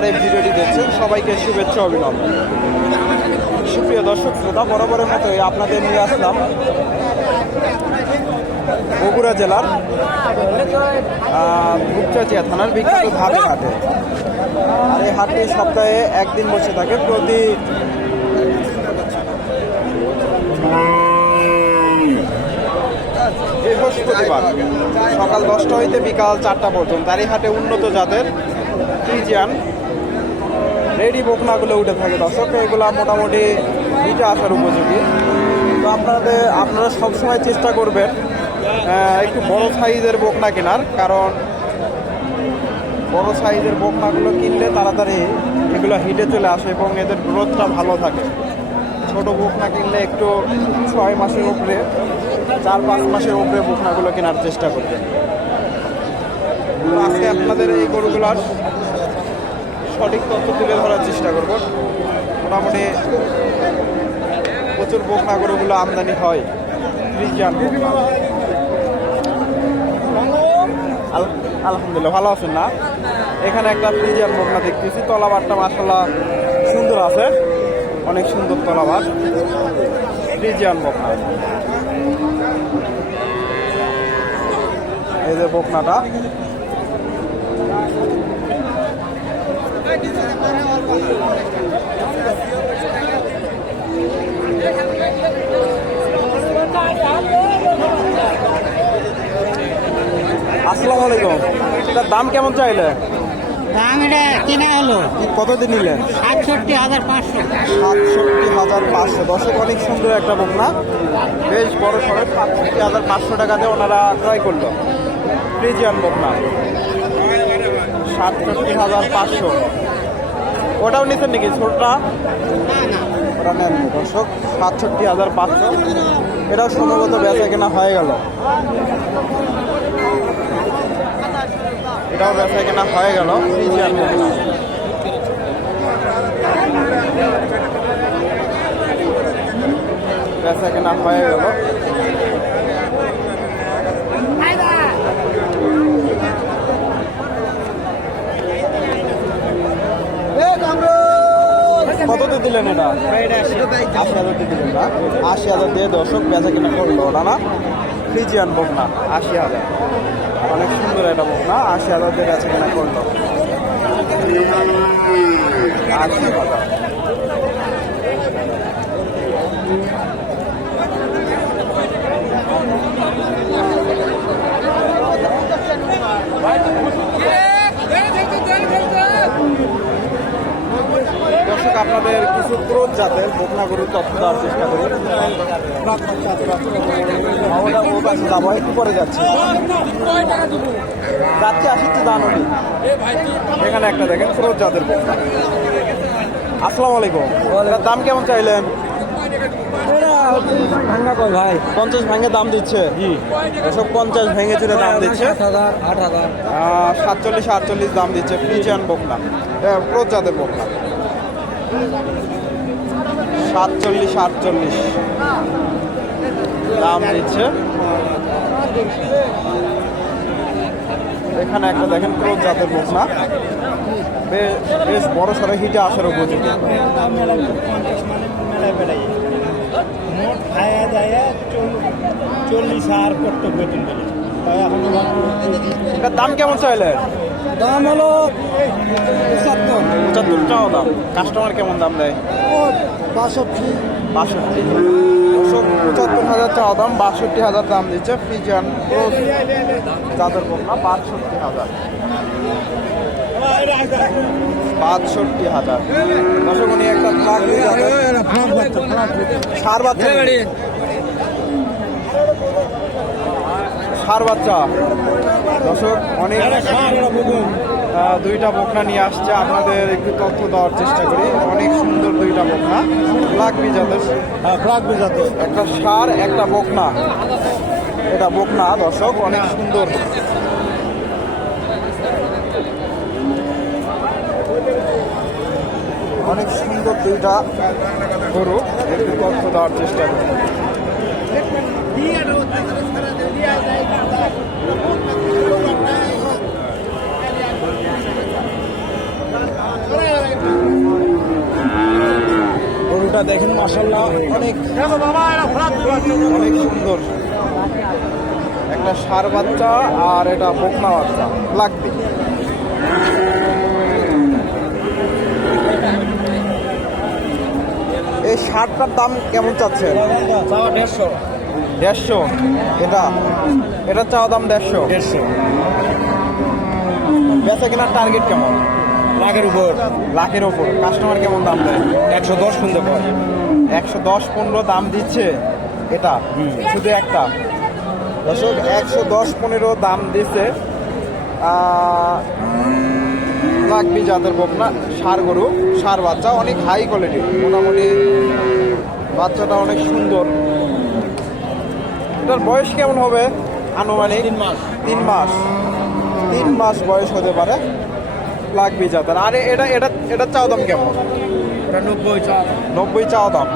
আমার এই ভিডিওটি দেখছেন। সবাইকে শুভেচ্ছা, অভিনন্দন। সুপ্রিয় দর্শক, শ্রোতা, বরাবরের মতোই আপনাদের নিয়ে আসলাম বগুড়া জেলার ভুকচাচিয়া থানার বিখ্যাত ধাপি হাটে। আর এই হাটটি সপ্তাহে একদিন বসে থাকে, প্রতি বৃহস্পতিবার, সকাল দশটা হইতে বিকাল চারটা পর্যন্ত। তারই হাটে উন্নত জাতের ফ্রিজিয়ান রেডি বকনাগুলো উঠে থাকে দর্শক, এগুলো মোটামুটি হিটে আসার উপযোগী। তো আপনাদের, আপনারা সবসময় চেষ্টা করবেন একটু বড় সাইজের বকনা কেনার, কারণ বড় সাইজের বকনাগুলো কিনলে তাড়াতাড়ি এগুলো হিটে চলে আসে এবং এদের গ্রোথটা ভালো থাকে। ছোট বকনা কিনলে একটু ছয় মাসের উপরে, চার পাঁচ মাসের উপরে বকনাগুলো কেনার চেষ্টা করবেন। আজকে আপনাদের এই গরুগুলার সঠিক তথ্য তুলে ধরার চেষ্টা করব। মোটামুটি প্রচুর বকনা গরুগুলো আমদানি হয়। আলহামদুলিল্লাহ, ভালো আছেন না? এখানে একটা ফ্রিজিয়ান বকনা দেখতেছি। তলাবারটা মাসাল্লাহ সুন্দর আছে। অনেক সুন্দর তলাবার ফ্রিজিয়ান বকনা এই যে বকনাটা। আসসালামু আলাইকুম। এটার দাম কেমন চাইলে? দাম এটা কিনা হলো। কত দিন নিলেন সাতষট্টি হাজার পাঁচশো। সাতষট্টি হাজার পাঁচশো। দর্শক অনেক সুন্দর একটা বকনা বেশ বড় সড়ক সাতষট্টি হাজার পাঁচশো টাকা দিয়ে ওনারা ক্রয় করল। ফ্রিজিয়ান বকনা সাতষট্টি হাজার পাঁচশো। ওটাও নিচ্ছেন নাকি? ছোটটা? ওটা নেন দর্শক, সাতষট্টি হাজার পাঁচশো। এটাও সম্ভবত বেচা কেনা হয়ে গেল। এটাও বেচা কেনা হয়ে গেল। বেচা কেনা হয়ে গেল কত দিয়ে দিলেন এটা? আশি হাজার দিয়ে দিলেন না? আশি হাজার দিয়ে দর্শক বেচা কিনা করল ওটা না? ফ্রিজিয়ান বুক না আশি হাজার। অনেক সুন্দর এটা বুক না আশি হাজার দিয়ে বেচা কিনা করল। আশি হাজার। আপনাদের কিছু ক্রোধ জাতের বকনা গরুর তথ্য দেওয়ার চেষ্টা করি ওটা ও পাশে যাব একটু পরে যাচ্ছি। যাচ্ছি আসি তো জানুনি এখানে একটা দেখেন ক্রোধ জাতের বকনা। আসসালামু আলাইকুম। দাম কেমন চাইলেন? ভাঙ্গা কয় ভাই। পঞ্চাশ ভেঙে দাম দিচ্ছে? দর্শক পঞ্চাশ ভেঙে চুরে দাম দিচ্ছে? হাজার আট হাজার। আহ, সাতচল্লিশ আটচল্লিশ দাম দিচ্ছে ফ্রিজিয়ান বকনা। ক্রোধ জাতের বকনা। সাতচল্লিশ আটচল্লিশ। দাম দিচ্ছে এখানে একটা দেখেন ক্রোধ জাতের বকনা বেশ বড় সড়ো হিটে আসার উপযোগী চল্লিশ আর করতে বেতন এটার দাম কেমন চাইলে দাম হলো পঁচাত্তর। পঁচাত্তর টাকা দাম। কাস্টমার কেমন দাম দেয়? বাষট্টি। বাষট্টি। পঁচাত্তর হাজার চাওয়া দাম বাষট্টি হাজার দাম দিচ্ছে ক্রোধ জাতের বকনা বাষট্টি হাজার। বাষট্টি হাজার। দর্শক উনি একটা সার বাচ্চা। সার বাচ্চা। দর্শক অনেক দুইটা বকনা নিয়ে আসছে। আপনাদের একটু তথ্য দেওয়ার চেষ্টা করি। অনেক সুন্দর দুইটা বকনা। লাগবি যাদের ফ্লাগ বেজাতে একটা সার একটা বকনা। এটা বকনা দর্শক অনেক সুন্দর। অনেক সুন্দর দুইটা গরু। একটু তথ্য দেওয়ার চেষ্টা করি। দুইটা দেখেন মাসাল্লাহ অনেক অনেক সুন্দর। একটা সার বাচ্চা আর এটা বকনা বাচ্চা লাগবে এই শার্টটার দাম কেমন চাচ্ছেন? দেড়শো। দেড়শো এটা এটা চাওয়া দাম দেড়শো। দেড়শো। বেচা কেনার টার্গেট কেমন? লাখের উপর লাখের ওপর কাস্টমার কেমন দাম দেয়? একশো দশ শুনতে পার একশো দশ পনেরো দাম দিচ্ছে এটা। শুধু একটা। দর্শক একশো দশ পনেরো দাম দিচ্ছে লাগবি জাতের বকনা সার গরু সার বাচ্চা অনেক হাই কোয়ালিটি মোটামুটি বাচ্চাটা অনেক সুন্দর। এটার বয়স কেমন হবে? আনুমানিক তিন মাস। তিন মাস। তিন মাস বয়স হতে পারে। লাগবি জাতের আরে এটা এটা এটা চাও দাম কেমন? ওটা নব্বই চার নব্বই চাওয়া দাম।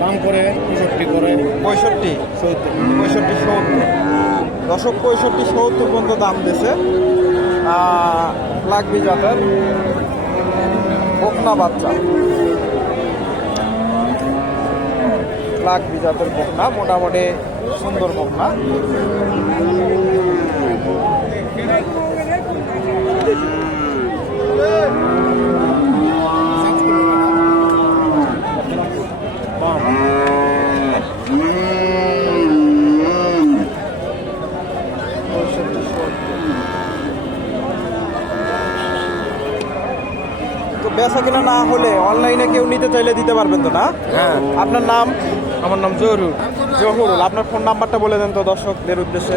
দাম করে পঁয়ষট্টি করে। পঁয়ষট্টি? সত্তর। পঁয়ষট্টি সত্তর। দশক পঁয়ষট্টি সত্তর পর্যন্ত দাম আহ, লাগবি জাতের বকনা বাচ্চা। লাগবি জাতের বকনা মোটামুটি সুন্দর বকনা পঁয়ষট্টি সত্তর তো বেচা কিনা না হলে অনলাইনে কেউ নিতে চাইলে দিতে পারবেন তো না? হ্যাঁ। আপনার নাম? আমার নাম জহরুল। জহুরুল আপনার ফোন নাম্বারটা বলে দেন তো দর্শকদের উদ্দেশ্যে।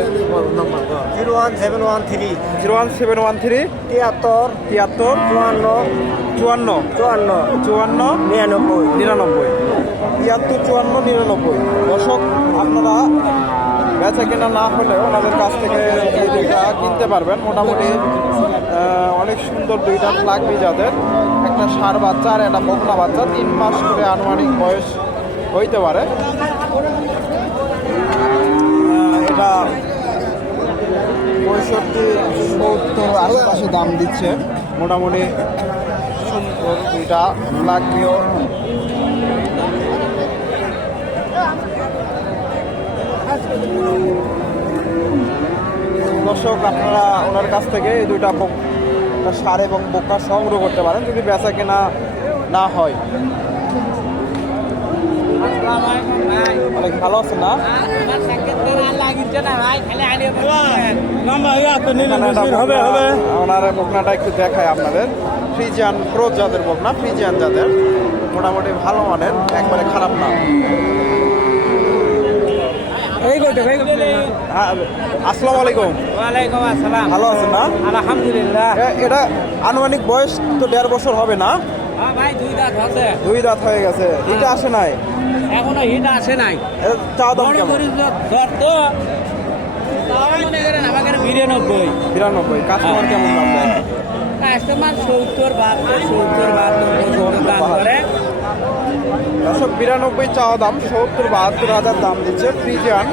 Zero one seven one three. Zero one seven one three. তিয়াত্তর। তিয়াত্তর। চুয়ান্ন। চুয়ান্ন। চুয়ান্ন। চুয়ান্ন। নিরানব্বই। নিরানব্বই। তিয়াত্তর চুয়ান্ন নিরানব্বই। দর্শক আপনারা বেচা কেনা না হলে ওনাদের কাছ থেকে এই দুইটা কিনতে পারবেন। মোটামুটি অনেক সুন্দর দুইটা লাগবে যাদের। একটা সার বাচ্চা আর একটা বকনা বাচ্চা। তিন মাস করে আনুমানিক বয়স হইতে পারে। এটা পঁয়ষট্টি, সত্তর আরও আশেপাশে দাম দিচ্ছে। মোটামুটি সুন্দর দুইটা লাগবেও। দর্শক, আপনারা ওনার কাছ থেকে এই দুইটা একটা সার এবং বোকা সংগ্রহ করতে পারেন যদি বেচা কেনা না হয়। ভালো আছে না? বকনাটা একটু দেখায় আপনাদের। ফ্রিজিয়ান ফ্রিজিয়ান মোটামুটি ভালো মানের, একবারে খারাপ না এই কইতে ভাই হ্যাঁ, আসসালামু আলাইকুম। ওয়ালাইকুম আসসালাম। ভালো আছেন না? আলহামদুলিল্লাহ। এটা আনুমানিক বয়স তো দেড় বছর হবে না? হ্যাঁ ভাই দুই দাঁত আছে। দুই দাঁত হয়ে গেছে। এটা আসে নাই? এখনও হিট আসে নাই। চা দাম কেমন? তো। মনে বিরানব্বই। বিরানব্বই। কাস্টমার কেমন দাম দেয়? কাস্টমার সত্তর বাহাত্তর সত্তর বাহাত্তর দাম করে। দশক বিরানব্বই চাওয়া দাম সত্তর বাহাত্তর হাজার দাম দিচ্ছে ফ্রিজিয়ান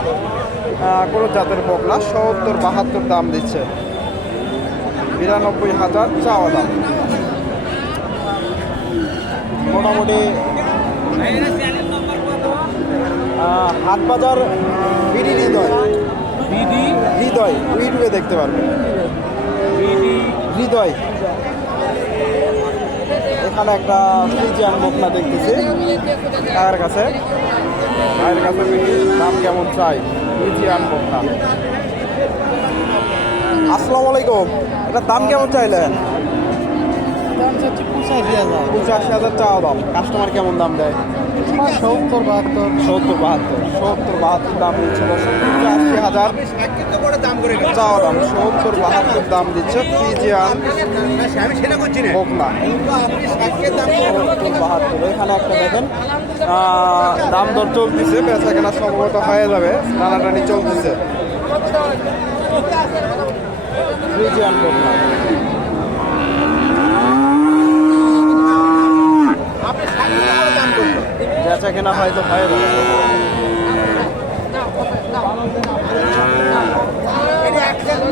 কোনো জাতের বকলা সত্তর বাহাত্তর দাম দিচ্ছে। বিরানব্বই হাজার চাওয়া দাম। মোটামুটি হাট বাজার বিডি হৃদয়। বিডি? হৃদয় ইউটিউবে দেখতে পারবেন। বিডি? হৃদয়। এখানে একটা ফ্রিজিয়ান বকনা দেখতেছি। কার কাছে? ভাইয়ের কাছে দাম কেমন চাই? ফ্রিজিয়ান বকনা আসসালামু আলাইকুম। এটার দাম কেমন চাইলেন? পঁচাশি হাজার। চাওয়া দাম। কাস্টমার কেমন দাম দেয়? সত্তর বাহাত্তর। সত্তর বাহাত্তর। সত্তর বাহাত্তর দাম দর্শক। পঁচাশি হাজার। চাওয়া দাম, সত্তর বাহাত্তর দাম দিচ্ছে ফ্রিজিয়ান বকনা সত্তর বাহাত্তর, এখানে একটা দেখেন দাম দর চলতেছে বেচা কেনা সম্ভবত হয়ে যাবে, টানাটানি চলতেছে। ফ্রিজিয়ান বকনা বেচা কেনা হয়তো হয়ে যাবে।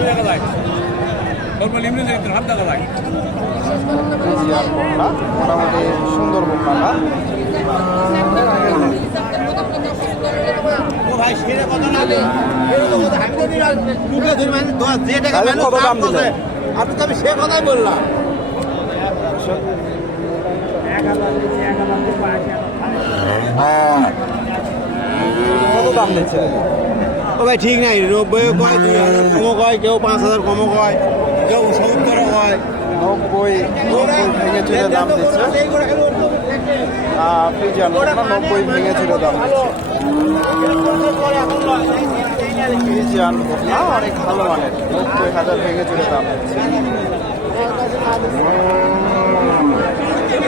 দেখা যায় হাত দেখা যায় সুন্দর মানুষ কত দাম তো আমি সে কথাই বললাম। কত দাম দিচ্ছে ও ভাই ঠিক নাই নব্বই কয় দুই হাজার কমও কয় কেউ পাঁচ হাজার কমও কয় কেউ সত্তরও কয়। নব্বই ভেঙে চুরে দাম দিচ্ছে। ফ্রিজিয়ান বকনা নব্বই ভেঙে চুরে দাম দিচ্ছে। অনেক ভালো মানের নব্বই হাজার ভেঙে চুরে দাম দিচ্ছে।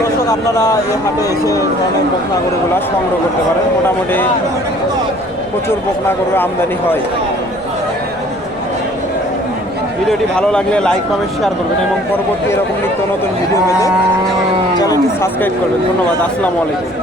দর্শক, আপনারা এই হাটে এসে ধরনের বকনা গরুগুলো সংগ্রহ করতে পারেন। মোটামুটি প্রচুর বকনা আমদানি হয়। ভিডিওটি ভালো লাগলে লাইক, কমেন্ট, শেয়ার করবেন এবং পরবর্তী এরকম নিত্য নতুন ভিডিও পেতে চ্যানেলটি সাবস্ক্রাইব করবেন। ধন্যবাদ, আসসালামু আলাইকুম।